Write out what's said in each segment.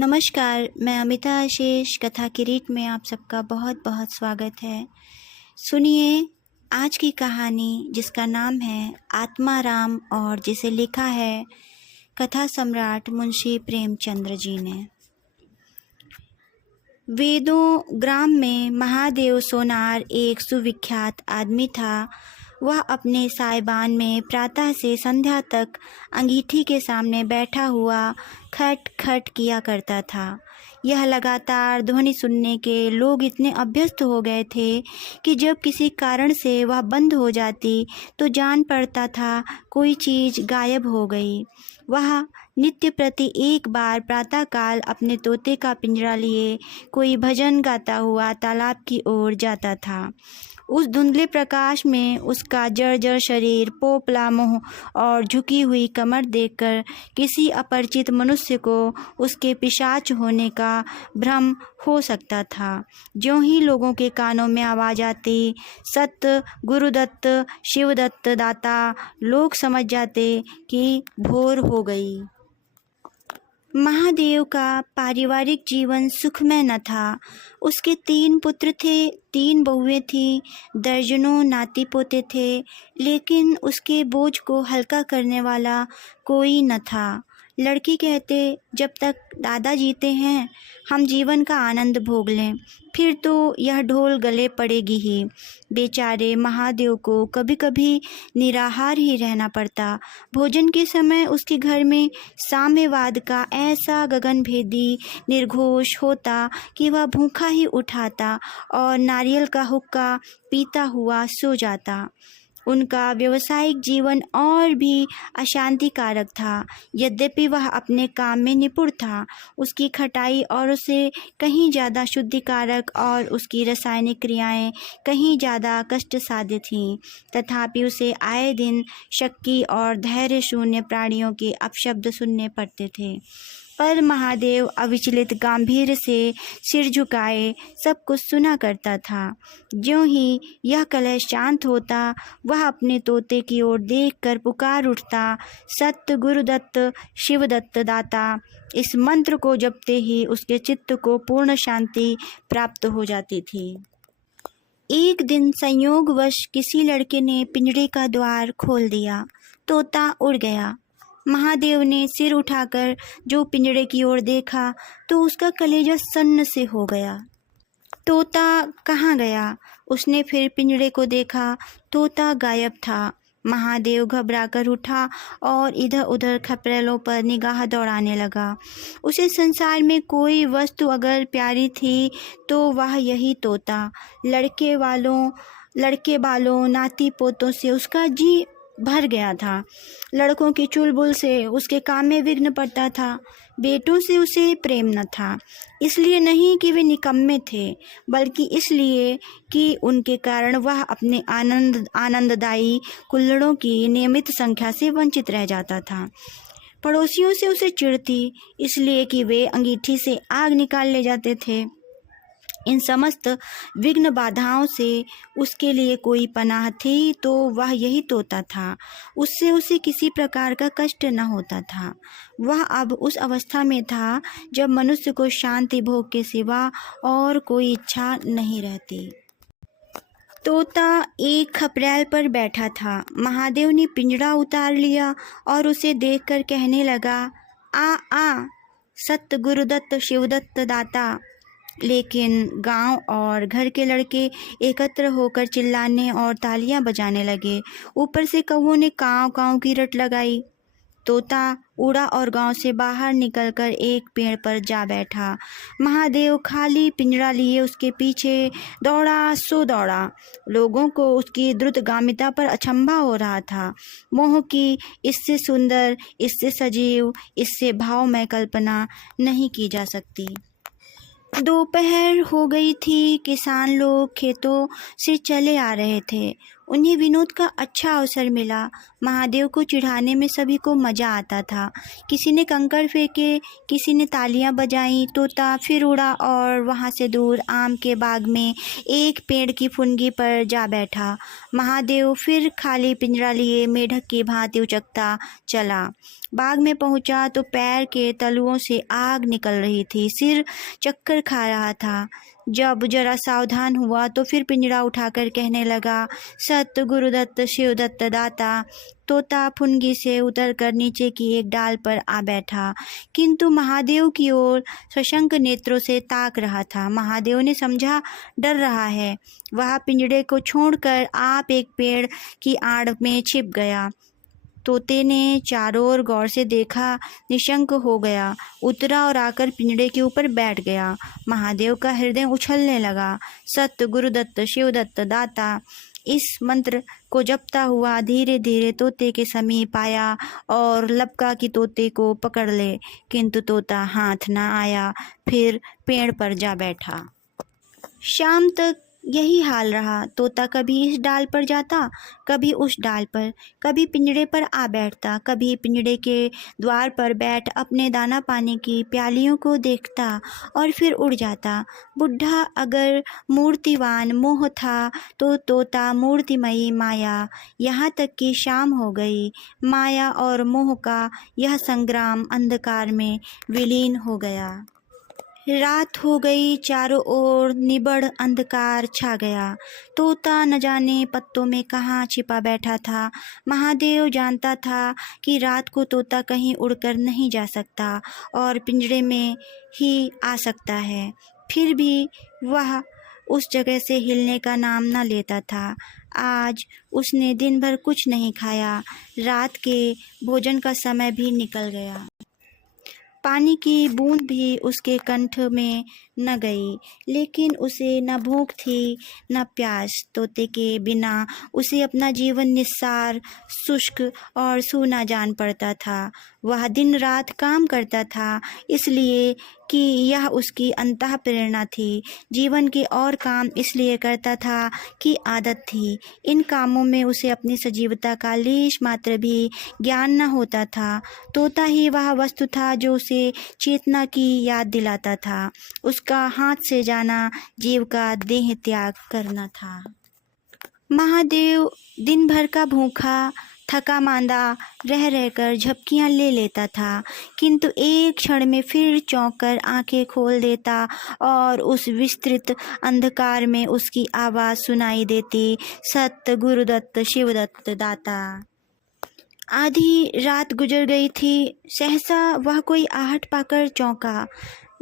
नमस्कार, मैं अमिता आशीष कथा किरीट में आप सबका बहुत बहुत स्वागत है। सुनिए आज की कहानी जिसका नाम है आत्माराम और जिसे लिखा है कथा सम्राट मुंशी प्रेमचंद्र जी ने। वेदों ग्राम में महादेव सोनार एक सुविख्यात आदमी था। वह अपने साइबान में प्रातः से संध्या तक अंगीठी के सामने बैठा हुआ खट खट किया करता था। यह लगातार ध्वनि सुनने के लोग इतने अभ्यस्त हो गए थे कि जब किसी कारण से वह बंद हो जाती तो जान पड़ता था कोई चीज़ गायब हो गई। वह नित्य प्रति एक बार प्रातःकाल अपने तोते का पिंजरा लिए कोई भजन गाता हुआ तालाब की ओर जाता था। उस धुंधले प्रकाश में उसका जर्जर शरीर, पोपला मुंह और झुकी हुई कमर देखकर किसी अपरिचित मनुष्य को उसके पिशाच होने का भ्रम हो सकता था। ज्यों ही लोगों के कानों में आवाज़ आती, सत्य गुरुदत्त शिवदत्त दाता, लोग समझ जाते कि भोर हो गई। महादेव का पारिवारिक जीवन सुखमय न था। उसके 3 पुत्र थे, 3 बहुएं थीं, दर्जनों नाती पोते थे, लेकिन उसके बोझ को हल्का करने वाला कोई न था। लड़की कहते, जब तक दादा जीते हैं हम जीवन का आनंद भोग लें, फिर तो यह ढोल गले पड़ेगी ही। बेचारे महादेव को कभी कभी निराहार ही रहना पड़ता। भोजन के समय उसके घर में साम्यवाद का ऐसा गगनभेदी निर्घोष होता कि वह भूखा ही उठाता और नारियल का हुक्का पीता हुआ सो जाता। उनका व्यवसायिक जीवन और भी अशांतिकारक था। यद्यपि वह अपने काम में निपुण था, उसकी खटाई और उससे कहीं ज़्यादा शुद्धिकारक और उसकी रासायनिक क्रियाएं कहीं ज़्यादा कष्टसाध्य थीं। तथापि उसे आए दिन शक्की और धैर्य शून्य प्राणियों के अपशब्द सुनने पड़ते थे। पर महादेव अविचलित गांभीर्य से सिर झुकाए सब कुछ सुना करता था। ज्यों ही यह कलह शांत होता, वह अपने तोते की ओर देखकर पुकार उठता, सत्य गुरुदत्त शिवदत्त दाता। इस मंत्र को जपते ही उसके चित्त को पूर्ण शांति प्राप्त हो जाती थी। एक दिन संयोगवश किसी लड़के ने पिंजरे का द्वार खोल दिया। तोता उड़ गया। महादेव ने सिर उठाकर जो पिंजरे की ओर देखा तो उसका कलेजा सन्न से हो गया। तोता कहाँ गया? उसने फिर पिंजरे को देखा, तोता गायब था। महादेव घबराकर उठा और इधर उधर खप्रेलों पर निगाह दौड़ाने लगा। उसे संसार में कोई वस्तु अगर प्यारी थी तो वह यही तोता। लड़के बालों नाती पोतों से उसका जी भर गया था। लड़कों की चुलबुल से उसके काम में विघ्न पड़ता था। बेटों से उसे प्रेम न था, इसलिए नहीं कि वे निकम्मे थे, बल्कि इसलिए कि उनके कारण वह अपने आनंददायी कुल्हड़ों की नियमित संख्या से वंचित रह जाता था। पड़ोसियों से उसे चिढ़ थी, इसलिए कि वे अंगीठी से आग निकाल ले जाते थे। इन समस्त विघ्न बाधाओं से उसके लिए कोई पनाह थी तो वह यही तोता था। उससे उसे किसी प्रकार का कष्ट न होता था। वह अब उस अवस्था में था जब मनुष्य को शांति भोग के सिवा और कोई इच्छा नहीं रहती। तोता एक खपरेल पर बैठा था। महादेव ने पिंजरा उतार लिया और उसे देखकर कहने लगा, आ आ सत्य गुरुदत्त शिवदत्त दाता। लेकिन गांव और घर के लड़के एकत्र होकर चिल्लाने और तालियां बजाने लगे। ऊपर से कौवों ने कांव कांव की रट लगाई। तोता उड़ा और गांव से बाहर निकलकर एक पेड़ पर जा बैठा। महादेव खाली पिंजरा लिए उसके पीछे दौड़ा सो दौड़ा। लोगों को उसकी द्रुतगामिता पर अचंभा हो रहा था। मोह की इससे सुंदर, इससे सजीव, इससे भावमय कल्पना नहीं की जा सकती। दोपहर हो गई थी। किसान लोग खेतों से चले आ रहे थे। उन्हें विनोद का अच्छा अवसर मिला। महादेव को चिढ़ाने में सभी को मज़ा आता था। किसी ने कंकड़ फेंके, किसी ने तालियां बजाईं। तोता फिर उड़ा और वहां से दूर आम के बाग में एक पेड़ की फुनगी पर जा बैठा। महादेव फिर खाली पिंजरा लिए मेढक की भांति उचकता चला। बाग में पहुंचा तो पैर के तलुओं से आग निकल रही थी, सिर चक्कर खा रहा था। जब जरा सावधान हुआ तो फिर पिंजरा उठाकर कहने लगा, सत गुरुदत्त शिवदत्त दाता। तोता फुनगी से उतरकर नीचे की एक डाल पर आ बैठा, किंतु महादेव की ओर सशंक नेत्रों से ताक रहा था। महादेव ने समझा डर रहा है। वह पिंजड़े को छोड़कर आप एक पेड़ की आड़ में छिप गया। तोते ने चारों ओर गौर से देखा, निशंक हो गया, उतरा और आकर पिंजड़े के ऊपर बैठ गया। महादेव का हृदय उछलने लगा। सत गुरुदत्त शिवदत्त दाता, इस मंत्र को जपता हुआ धीरे धीरे तोते के समीप आया और लपका कि तोते को पकड़ ले, किंतु तोता हाथ न आया। फिर पेड़ पर जा बैठा। शाम तक यही हाल रहा। तोता कभी इस डाल पर जाता, कभी उस डाल पर, कभी पिंजड़े पर आ बैठता, कभी पिंजड़े के द्वार पर बैठ अपने दाना पानी की प्यालियों को देखता और फिर उड़ जाता। बुढ़ा अगर मूर्तिवान मोह था तो तोता मूर्तिमयी माया। यहाँ तक कि शाम हो गई। माया और मोह का यह संग्राम अंधकार में विलीन हो गया। रात हो गई, चारों ओर निबड़ अंधकार छा गया। तोता न जाने पत्तों में कहाँ छिपा बैठा था। महादेव जानता था कि रात को तोता कहीं उड़कर नहीं जा सकता और पिंजरे में ही आ सकता है। फिर भी वह उस जगह से हिलने का नाम न लेता था। आज उसने दिन भर कुछ नहीं खाया। रात के भोजन का समय भी निकल गया। पानी की बूंद भी उसके कंठ में न गई, लेकिन उसे न भूख थी न प्यास। तोते के बिना उसे अपना जीवन निस्सार, शुष्क और सूना जान पड़ता था। वह दिन रात काम करता था, इसलिए कि यह उसकी अंतः प्रेरणा थी। जीवन के और काम इसलिए करता था कि आदत थी। इन कामों में उसे अपनी सजीवता का लेश मात्र भी ज्ञान न होता था। तोता ही वह वस्तु था जो उसे चेतना की याद दिलाता था। उसका हाथ से जाना जीव का देह त्याग करना था। महादेव दिन भर का भूखा थका मांदा रह रहकर झपकियां ले लेता था, किंतु एक क्षण में फिर चौंक कर आंखें खोल देता और उस विस्तृत अंधकार में उसकी आवाज़ सुनाई देती, सत गुरुदत्त शिवदत्त दाता। आधी रात गुजर गई थी। सहसा वह कोई आहट पाकर चौंका।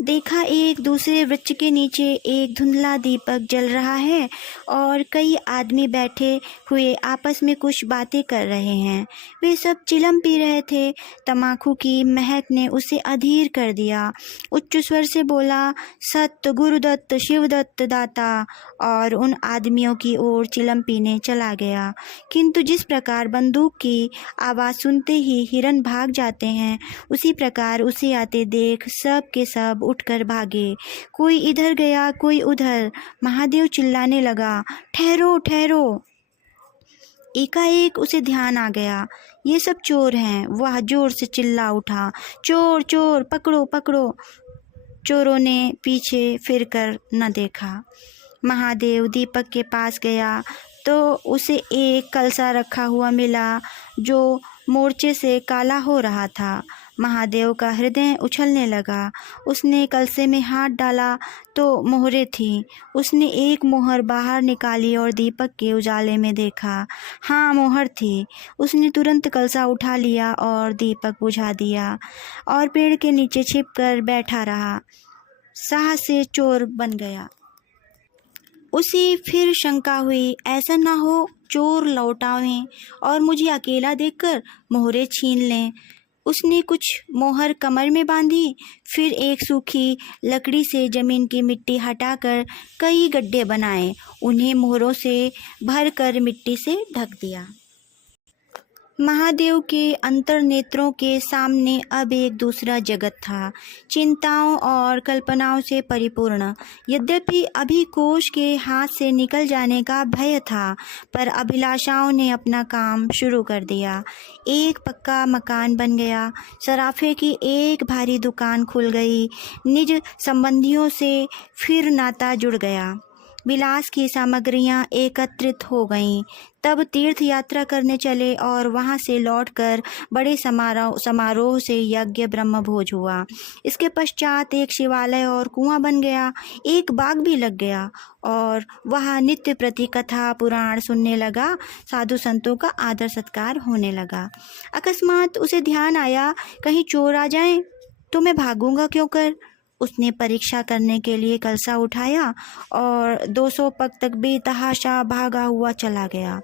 देखा एक दूसरे वृक्ष के नीचे एक धुंधला दीपक जल रहा है और कई आदमी बैठे हुए आपस में कुछ बातें कर रहे हैं। वे सब चिलम पी रहे थे। तमाकू की महक ने उसे अधीर कर दिया। उच्च स्वर से बोला, सत गुरुदत्त शिवदत्त दाता, और उन आदमियों की ओर चिलम पीने चला गया। किंतु जिस प्रकार बंदूक की आवाज़ सुनते ही हिरन भाग जाते हैं, उसी प्रकार उसे आते देख सब के सब उठकर भागे। कोई इधर गया, कोई उधर। महादेव चिल्लाने लगा, ठहरो ठहरो। एकाएक उसे ध्यान आ गया, ये सब चोर हैं। वह जोर से चिल्ला उठा, चोर चोर, पकड़ो पकड़ो। चोरों ने पीछे फिरकर न देखा। महादेव दीपक के पास गया तो उसे एक कलसा रखा हुआ मिला जो मोर्चे से काला हो रहा था। महादेव का हृदय उछलने लगा। उसने कलसे में हाथ डाला तो मोहरें थीं। उसने एक मोहर बाहर निकाली और दीपक के उजाले में देखा। हाँ, मोहर थी। उसने तुरंत कलसा उठा लिया और दीपक बुझा दिया और पेड़ के नीचे छिपकर बैठा रहा। साहस से चोर बन गया। उसे फिर शंका हुई, ऐसा ना हो चोर लौट आवें और मुझे अकेला देखकर मोहरें छीन लें। उसने कुछ मोहर कमर में बांधी, फिर एक सूखी लकड़ी से जमीन की मिट्टी हटाकर कई गड्ढे बनाए, उन्हें मोहरों से भरकर मिट्टी से ढक दिया। महादेव के अंतर्नेत्रों के सामने अब एक दूसरा जगत था, चिंताओं और कल्पनाओं से परिपूर्ण। यद्यपि अभी कोष के हाथ से निकल जाने का भय था, पर अभिलाषाओं ने अपना काम शुरू कर दिया। एक पक्का मकान बन गया, सराफे की एक भारी दुकान खुल गई, निज संबंधियों से फिर नाता जुड़ गया, विलास की सामग्रियां एकत्रित हो गईं। तब तीर्थ यात्रा करने चले और वहां से लौटकर बड़े समारोह से यज्ञ ब्रह्म भोज हुआ। इसके पश्चात एक शिवालय और कुआं बन गया, एक बाग भी लग गया और वह नित्य प्रति कथा पुराण सुनने लगा, साधु संतों का आदर सत्कार होने लगा। अकस्मात उसे ध्यान आया, कहीं चोर आ जाएं तो मैं भागूंगा क्यों कर। उसने परीक्षा करने के लिए कलसा उठाया और 200 पग तक बेतहाशा भागा हुआ चला गया।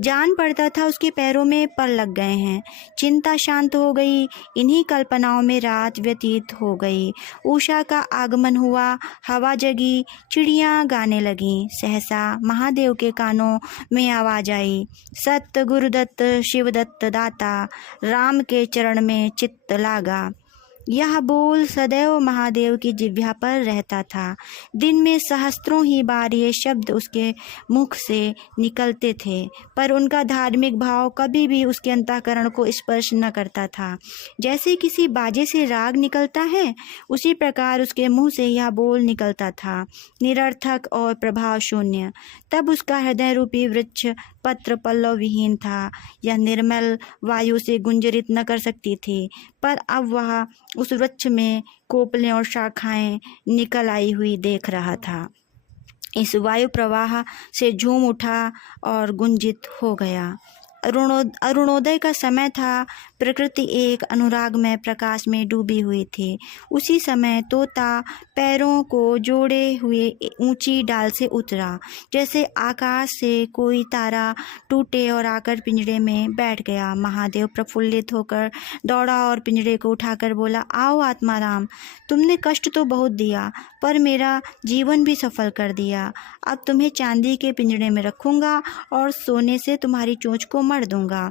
जान पड़ता था उसके पैरों में पर लग गए हैं। चिंता शांत हो गई। इन्हीं कल्पनाओं में रात व्यतीत हो गई। उषा का आगमन हुआ, हवा जगी, चिड़ियां गाने लगीं। सहसा महादेव के कानों में आवाज आई, सत्य गुरुदत्त शिवदत्त दाता, राम के चरण में चित्त लागा। यह बोल सदैव महादेव की जिह्वा पर रहता था। दिन में सहस्त्रों ही बार ये शब्द उसके मुख से निकलते थे, पर उनका धार्मिक भाव कभी भी उसके अंतःकरण को स्पर्श न करता था। जैसे किसी बाजे से राग निकलता है, उसी प्रकार उसके मुंह से यह बोल निकलता था, निरर्थक और प्रभाव शून्य। तब उसका हृदय रूपी वृक्ष पत्र पल्लव विहीन था। यह निर्मल वायु से गुंजरित न कर सकती थी, पर अब वह उस वृक्ष में कोपलें और शाखाएं निकल आई हुई देख रहा था। इस वायु प्रवाह से झूम उठा और गुंजित हो गया। अरुणोदय का समय था। प्रकृति एक अनुरागमय प्रकाश में डूबी हुई थी। उसी समय तोता पैरों को जोड़े हुए ऊंची डाल से उतरा, जैसे आकाश से कोई तारा टूटे और आकर पिंजरे में बैठ गया। महादेव प्रफुल्लित होकर दौड़ा और पिंजरे को उठाकर बोला, आओ आत्माराम, तुमने कष्ट तो बहुत दिया, पर मेरा जीवन भी सफल कर दिया। अब तुम्हें चांदी के पिंजरे में रखूंगा और सोने से तुम्हारी चोंच को मढ़ दूंगा।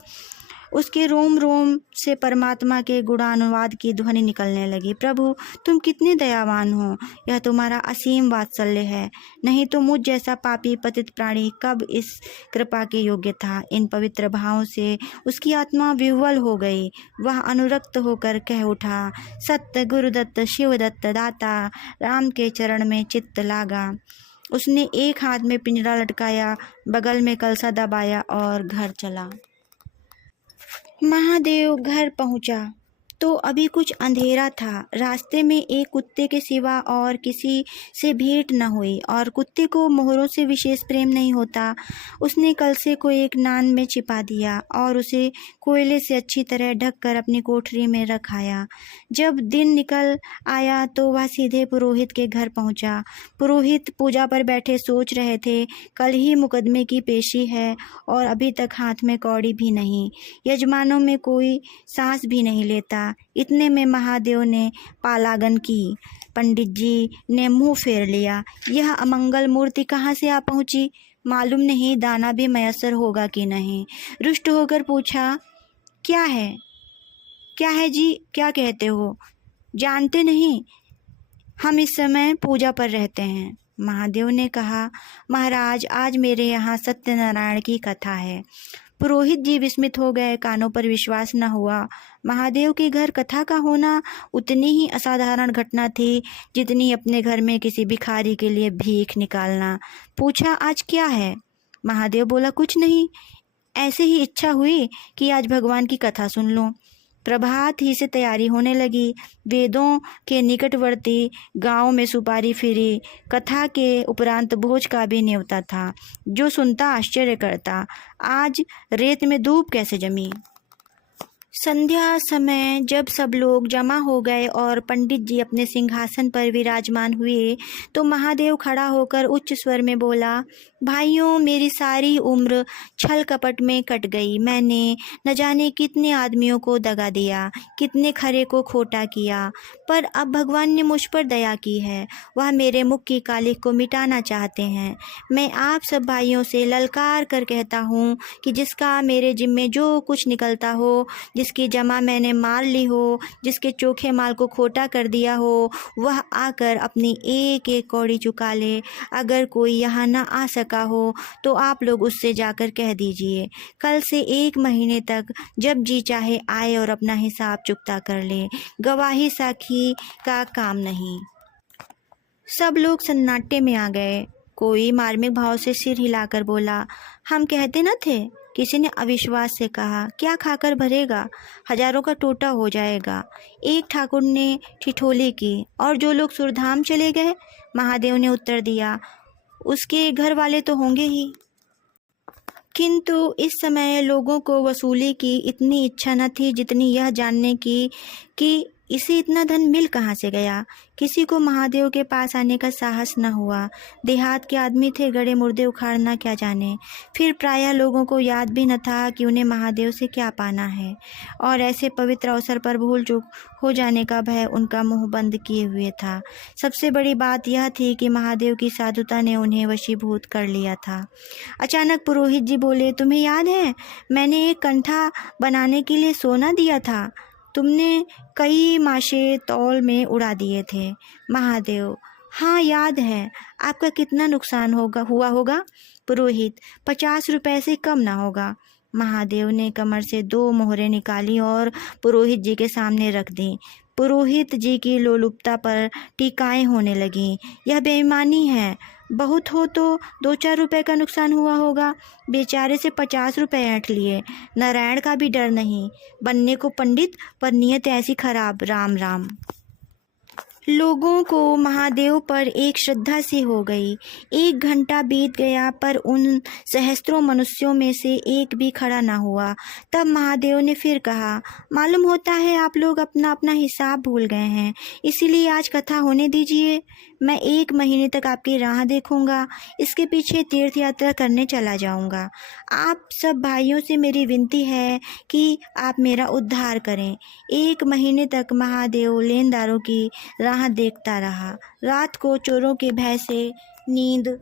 उसके रोम रोम से परमात्मा के गुणानुवाद की ध्वनि निकलने लगी। प्रभु, तुम कितने दयावान हो, यह तुम्हारा असीम वात्सल्य है। नहीं तो मुझ जैसा पापी पतित प्राणी कब इस कृपा के योग्य था। इन पवित्र भावों से उसकी आत्मा विह्वल हो गई। वह अनुरक्त होकर कह उठा, सत्य गुरुदत्त शिवदत्त दाता, राम के चरण में चित्त लागा। उसने एक हाथ में पिंजरा लटकाया, बगल में कलसा दबाया और घर चला। महादेव घर पहुंचा तो अभी कुछ अंधेरा था। रास्ते में एक कुत्ते के सिवा और किसी से भेंट न हुई और कुत्ते को मोहरों से विशेष प्रेम नहीं होता। उसने कलसे को एक नान में छिपा दिया और उसे कोयले से अच्छी तरह ढककर अपनी कोठरी में रखाया। जब दिन निकल आया तो वह सीधे पुरोहित के घर पहुंचा। पुरोहित पूजा पर बैठे सोच रहे थे, कल ही मुकदमे की पेशी है और अभी तक हाथ में कौड़ी भी नहीं। यजमानों में कोई सांस भी नहीं लेता। इतने में महादेव ने पालागन की। पंडित जी ने मुंह फेर लिया। यह अमंगल मूर्ति कहाँ से आ पहुंची, मालूम नहीं दाना भी मयसर होगा कि नहीं। रुष्ट होकर पूछा, क्या है जी, क्या कहते हो? जानते नहीं, हम इस समय पूजा पर रहते हैं। महादेव ने कहा, महाराज, आज मेरे यहाँ सत्यनारायण की कथा है। पुरोहित जी विस्मित हो गए, कानों पर विश्वास न हुआ। महादेव के घर कथा का होना उतनी ही असाधारण घटना थी जितनी अपने घर में किसी भिखारी के लिए भीख निकालना। पूछा, आज क्या है? महादेव बोला, कुछ नहीं, ऐसे ही इच्छा हुई कि आज भगवान की कथा सुन लूं। प्रभात ही से तैयारी होने लगी। वेदों के निकटवर्ती गांव में सुपारी फिरी। कथा के उपरांत भोज का भी न्योता था। जो सुनता आश्चर्य करता, आज रेत में धूप कैसे जमी। संध्या समय जब सब लोग जमा हो गए और पंडित जी अपने सिंहासन पर विराजमान हुए तो महादेव खड़ा होकर उच्च स्वर में बोला, भाइयों, मेरी सारी उम्र छल कपट में कट गई। मैंने न जाने कितने आदमियों को दगा दिया, कितने खरे को खोटा किया, पर अब भगवान ने मुझ पर दया की है। वह मेरे मुख की कालिख को मिटाना चाहते हैं। मैं आप सब भाइयों से ललकार कर कहता हूँ कि जिसका मेरे जिम्मे जो कुछ निकलता हो, जिसकी जमा मैंने मार ली हो, जिसके चोखे माल को खोटा कर दिया हो, वह आकर अपनी एक एक कौड़ी चुका ले। अगर कोई यहाँ न आ सका हो तो आप लोग उससे जाकर कह दीजिए, कल से 1 महीने तक जब जी चाहे आए और अपना हिसाब चुकता कर ले। गवाही साखी का काम नहीं। सब लोग सन्नाटे में आ गए। कोई मार्मिक भाव से सिर हिलाकर बोला, हम कहते न थे। किसी ने अविश्वास से कहा, क्या खाकर भरेगा, हजारों का टोटा हो जाएगा। एक ठाकुर ने ठिठोली की, और जो लोग सुरधाम चले गए? महादेव ने उत्तर दिया, उसके घर वाले तो होंगे ही। किंतु इस समय लोगों को वसूली की इतनी इच्छा न थी जितनी यह जानने की कि इसे इतना धन मिल कहाँ से गया। किसी को महादेव के पास आने का साहस न हुआ। देहात के आदमी थे, गड़े मुर्दे उखाड़ना क्या जाने। फिर प्रायः लोगों को याद भी न था कि उन्हें महादेव से क्या पाना है, और ऐसे पवित्र अवसर पर भूल चूक हो जाने का भय उनका मुंह बंद किए हुए था। सबसे बड़ी बात यह थी कि महादेव की साधुता ने उन्हें वशीभूत कर लिया था। अचानक पुरोहित जी बोले, तुम्हें याद है, मैंने एक कंठा बनाने के लिए सोना दिया था। तुमने कई माशे तौल में उड़ा दिए थे। महादेव, हाँ याद है। आपका कितना नुकसान हुआ होगा? पुरोहित, 50 रुपए से कम ना होगा। महादेव ने कमर से 2 मोहरें निकाली और पुरोहित जी के सामने रख दी। पुरोहित जी की लोलुपता पर टीकाएं होने लगीं। यह बेईमानी है। बहुत हो तो 2-4 रुपए का नुकसान हुआ होगा। बेचारे से 50 रुपए ऐंठ लिए। नारायण का भी डर नहीं। बनने को पंडित, पर नीयत ऐसी खराब। राम राम। लोगों को महादेव पर एक श्रद्धा सी हो गई। 1 घंटा बीत गया पर उन सहस्त्रों मनुष्यों में से एक भी खड़ा न हुआ। तब महादेव ने फिर कहा, मालूम होता है आप लोग अपना अपना हिसाब भूल गए हैं, इसीलिए आज कथा होने दीजिए। मैं 1 महीने तक आपकी राह देखूंगा, इसके पीछे तीर्थ यात्रा करने चला जाऊंगा। आप सब भाइयों से मेरी विनती है कि आप मेरा उद्धार करें। 1 महीने तक महादेव लेनदारों की राह देखता रहा। रात को चोरों के भय से नींद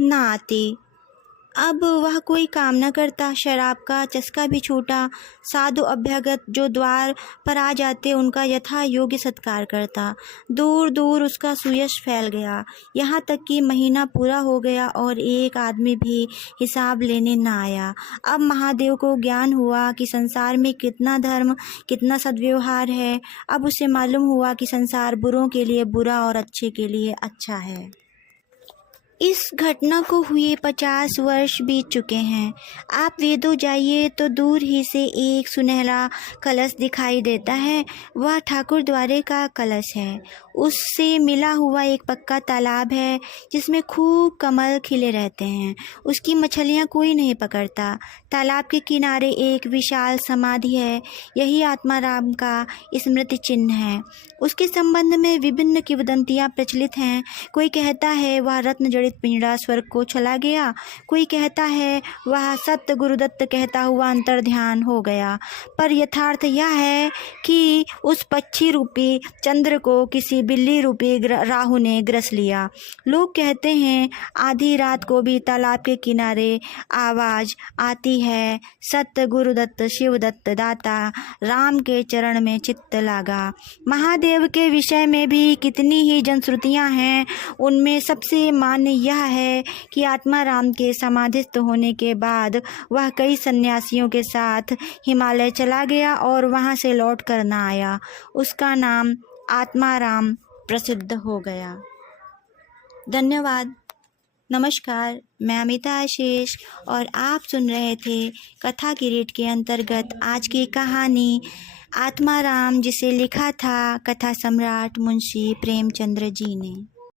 न आती। अब वह कोई काम न करता। शराब का चस्का भी छूटा। साधु अभ्यागत जो द्वार पर आ जाते उनका यथा योग्य सत्कार करता। दूर दूर उसका सुयश फैल गया। यहाँ तक कि महीना पूरा हो गया और एक आदमी भी हिसाब लेने न आया। अब महादेव को ज्ञान हुआ कि संसार में कितना धर्म, कितना सद्व्यवहार है। अब उसे मालूम हुआ कि संसार बुरों के लिए बुरा और अच्छे के लिए अच्छा है। इस घटना को हुए 50 वर्ष बीत चुके हैं। आप वेदों जाइए तो दूर ही से एक सुनहरा कलश दिखाई देता है। वह ठाकुर द्वारे का कलश है। उससे मिला हुआ एक पक्का तालाब है जिसमें खूब कमल खिले रहते हैं। उसकी मछलियाँ कोई नहीं पकड़ता। तालाब के किनारे एक विशाल समाधि है। यही आत्माराम का स्मृति चिन्ह है। उसके संबंध में विभिन्न किंवदंतियाँ प्रचलित हैं। कोई कहता है वह रत्न जड़ित पिंजड़ा स्वर्ग को चला गया। कोई कहता है वह सत्य गुरुदत्त कहता हुआ अंतर ध्यान हो गया। पर यथार्थ यह है कि उस पक्षी रूपी चंद्र को किसी बिल्ली रूपी राहु ने ग्रस लिया। लोग कहते हैं आधी रात को भी तालाब के किनारे आवाज आती है, सत्य गुरुदत्त शिवदत्त दाता राम के चरण में चित्त लागा। महादेव के विषय में भी कितनी ही जनश्रुतियाँ हैं। उनमें सबसे मान्य यह है कि आत्माराम के समाधिस्थ होने के बाद वह कई सन्यासियों के साथ हिमालय चला गया और वहां से लौट कर न आया। उसका नाम आत्माराम प्रसिद्ध हो गया। धन्यवाद। नमस्कार, मैं अमिता आशीष और आप सुन रहे थे कथा किरीट के अंतर्गत आज की कहानी आत्माराम, जिसे लिखा था कथा सम्राट मुंशी प्रेमचंद्र जी ने।